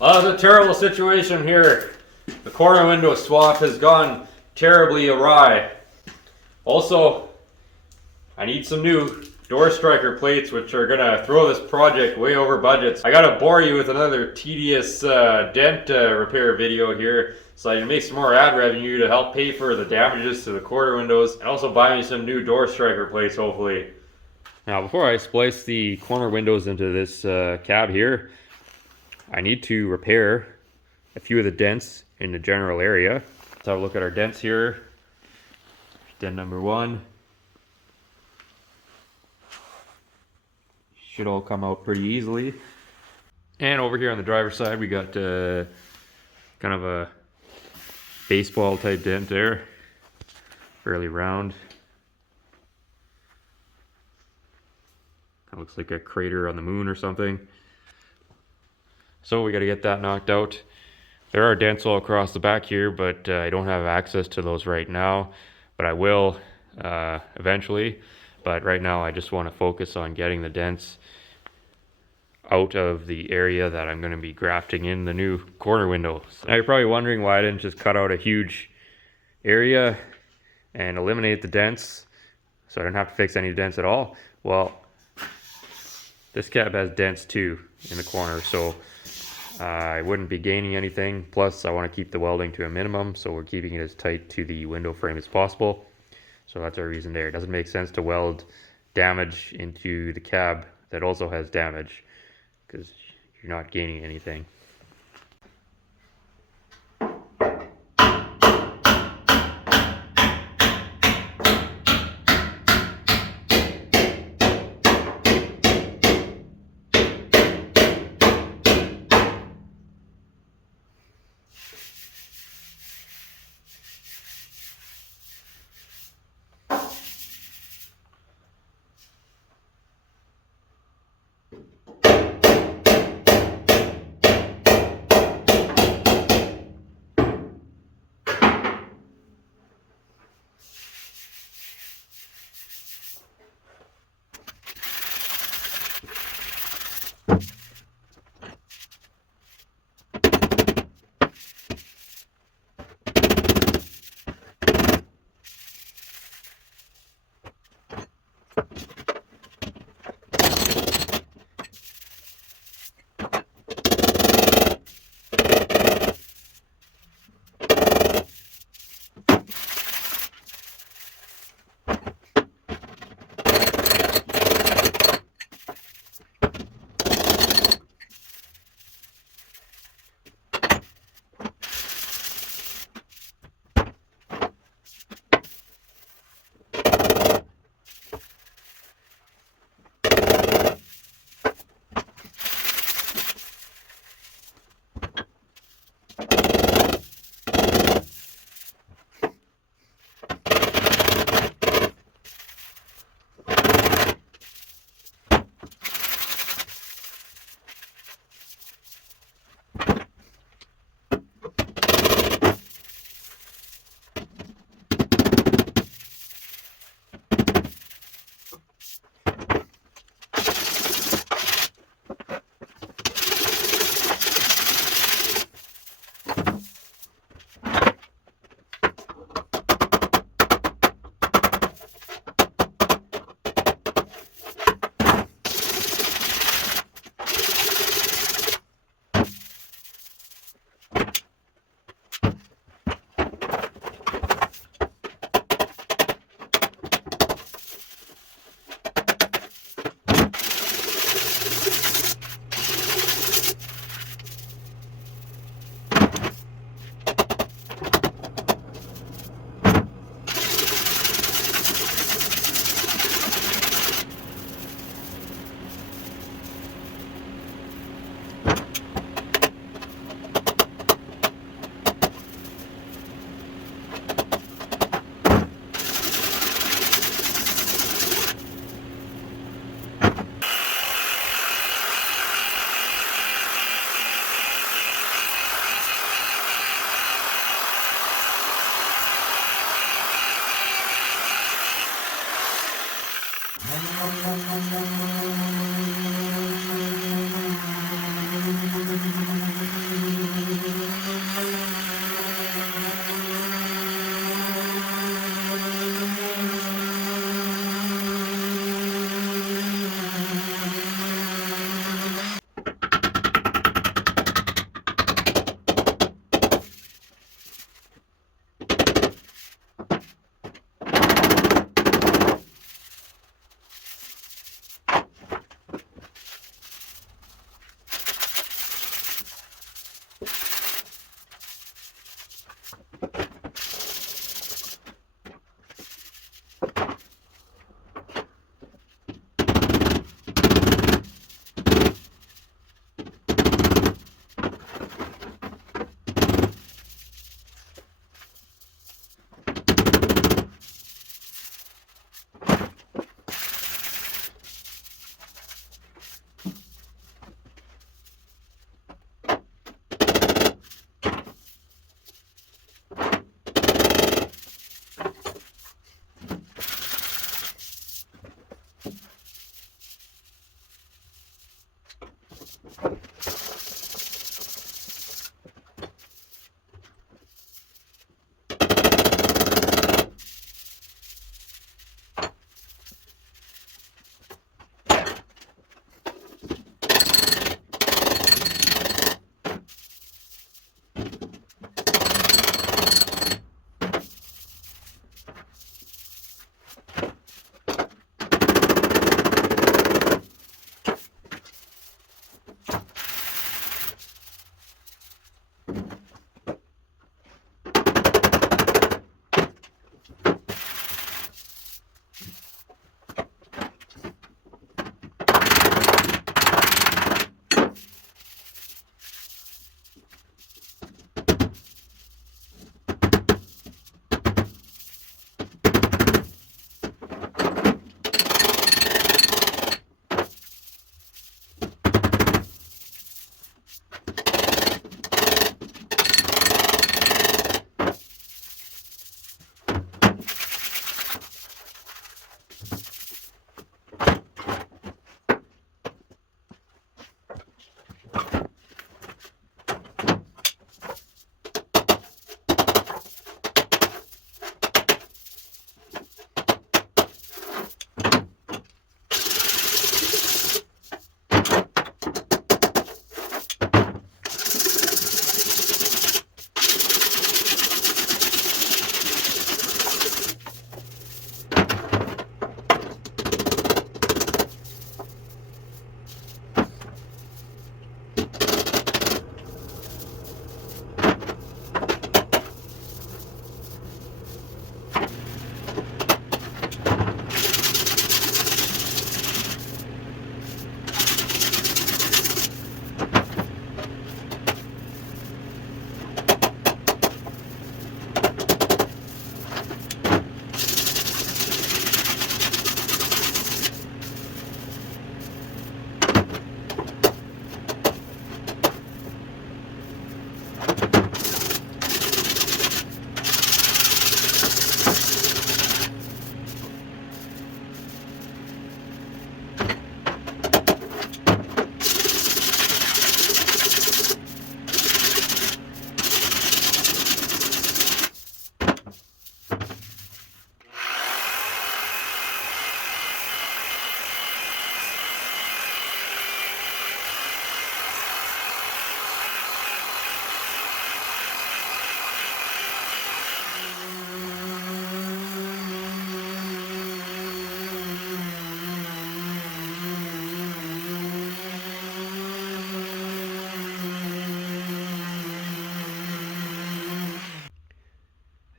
It's a terrible situation here. The corner window swap has gone terribly awry. Also, I need some new door striker plates, which are gonna throw this project way over budgets. I gotta bore you with another tedious dent repair video here, so I can make some more ad revenue to help pay for the damages to the corner windows, and also buy me some new door striker plates, hopefully. Now, before I splice the corner windows into this cab here, I need to repair a few of the dents in the general area. Let's have a look at our dents here. Dent number 1. Should all come out pretty easily. And over here on the driver's side, we got kind of a baseball type dent there. Fairly round. That looks like a crater on the moon or something. So we got to get that knocked out. There are dents all across the back here, but I don't have access to those right now. But I will eventually. But right now I just want to focus on getting the dents out of the area that I'm going to be grafting in the new corner windows. Now you're probably wondering why I didn't just cut out a huge area and eliminate the dents so I don't have to fix any dents at all. Well, this cab has dents too in the corner, so I wouldn't be gaining anything. Plus I want to keep the welding to a minimum, so we're keeping it as tight to the window frame as possible. So that's our reason there. It doesn't make sense to weld damage into the cab that also has damage, because you're not gaining anything.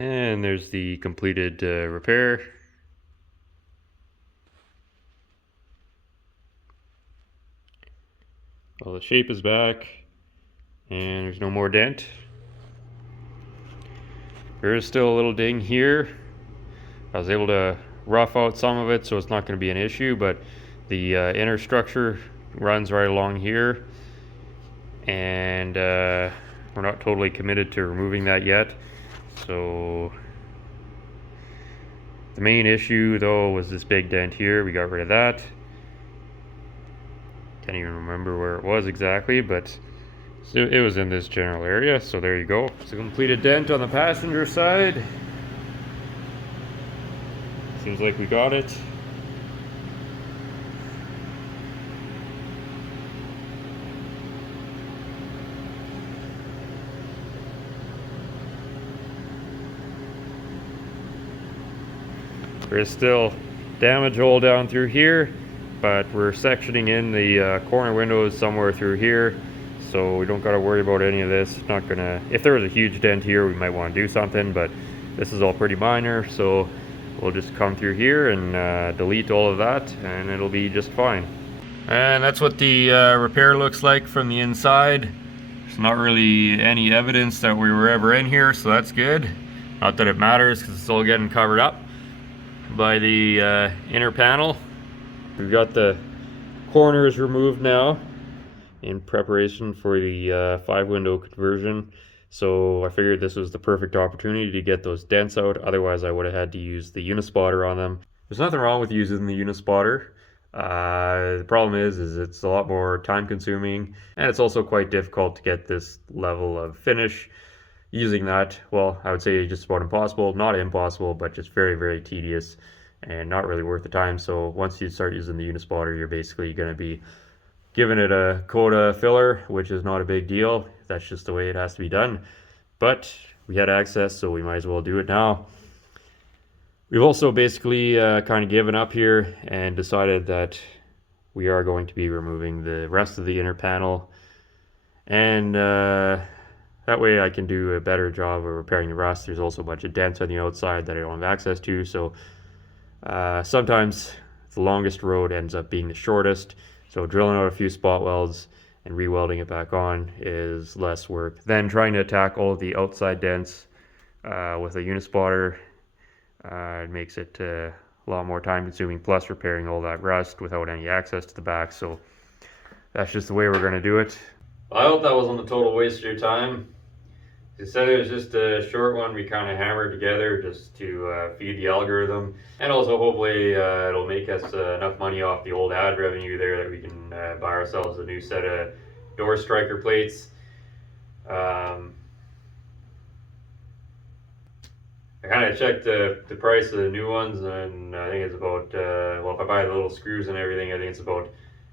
And there's the completed repair. Well, the shape is back and there's no more dent. There is still a little ding here. I was able to rough out some of it, so it's not going to be an issue, but the inner structure runs right along here, and we're not totally committed to removing that yet. So the main issue though was this big dent here. We got rid of that. Can't even remember where it was exactly, but it was in this general area, so there you go. It's a completed dent on the passenger side. Seems like we got it. There's still damage all down through here, but we're sectioning in the corner windows somewhere through here, so we don't got to worry about any of this. Not gonna, if there was a huge dent here, we might want to do something, but this is all pretty minor, so we'll just come through here and delete all of that, and it'll be just fine. And that's what the repair looks like from the inside. There's not really any evidence that we were ever in here, so that's good. Not that it matters, because it's all getting covered up by the inner panel. We've got the corners removed now in preparation for the 5-window conversion. So I figured this was the perfect opportunity to get those dents out. Otherwise I would have had to use the Unispotter on them. There's nothing wrong with using the Unispotter. The problem is it's a lot more time consuming, and it's also quite difficult to get this level of finish. Using that, well, I would say just about impossible. Not impossible, but just very, very tedious and not really worth the time. So once you start using the Unispotter, you're basically going to be giving it a coat of filler, which is not a big deal. That's just the way it has to be done. But we had access, so we might as well do it now. We've also basically kind of given up here and decided that we are going to be removing the rest of the inner panel, and that way I can do a better job of repairing the rust. There's also a bunch of dents on the outside that I don't have access to, so sometimes the longest road ends up being the shortest. So drilling out a few spot welds and re-welding it back on is less work than trying to attack all of the outside dents with a Unispotter. It makes it a lot more time consuming, plus repairing all that rust without any access to the back. So that's just the way we're going to do it. I hope that wasn't a total waste of your time. They said it was just a short one we kind of hammered together just to feed the algorithm, and also hopefully it'll make us enough money off the old ad revenue there that we can buy ourselves a new set of door striker plates. I kind of checked the price of the new ones, and I think it's about, well, if I buy the little screws and everything, I think it's about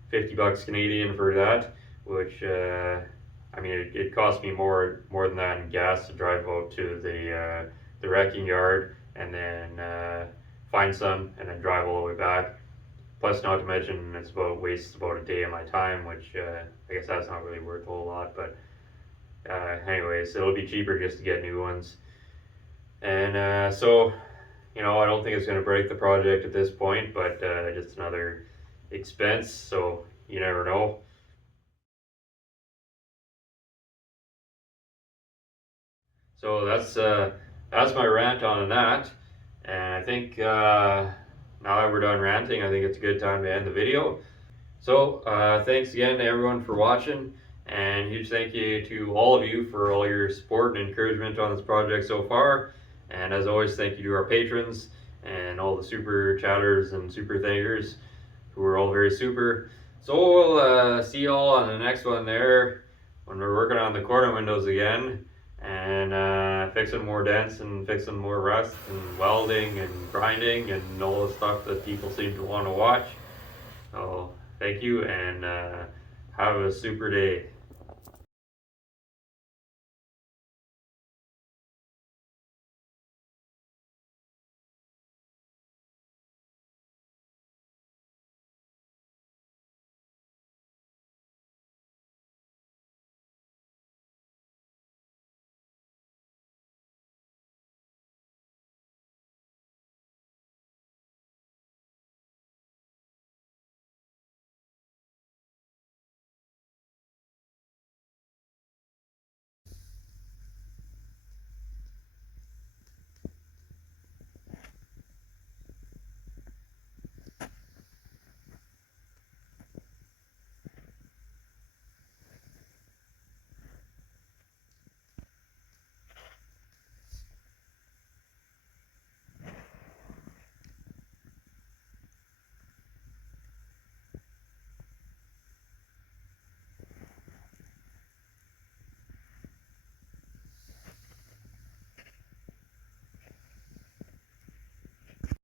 50 bucks Canadian for that, which I mean, it cost me more than that in gas to drive out to the wrecking yard and then find some and then drive all the way back. Plus, not to mention, it's wastes about a day of my time, which I guess that's not really worth a whole lot. But anyways, it'll be cheaper just to get new ones. And so, you know, I don't think it's going to break the project at this point, but just another expense. So you never know. So that's my rant on that, and I think now that we're done ranting, I think it's a good time to end the video. So thanks again to everyone for watching, and huge thank you to all of you for all your support and encouragement on this project so far. And as always, thank you to our patrons and all the super chatters and super thankers who are all very super. So we'll see you all on the next one there when we're working on the corner windows again, and fixing more dents and fixing more rust and welding and grinding and all the stuff that people seem to want to watch. So thank you, and have a super day.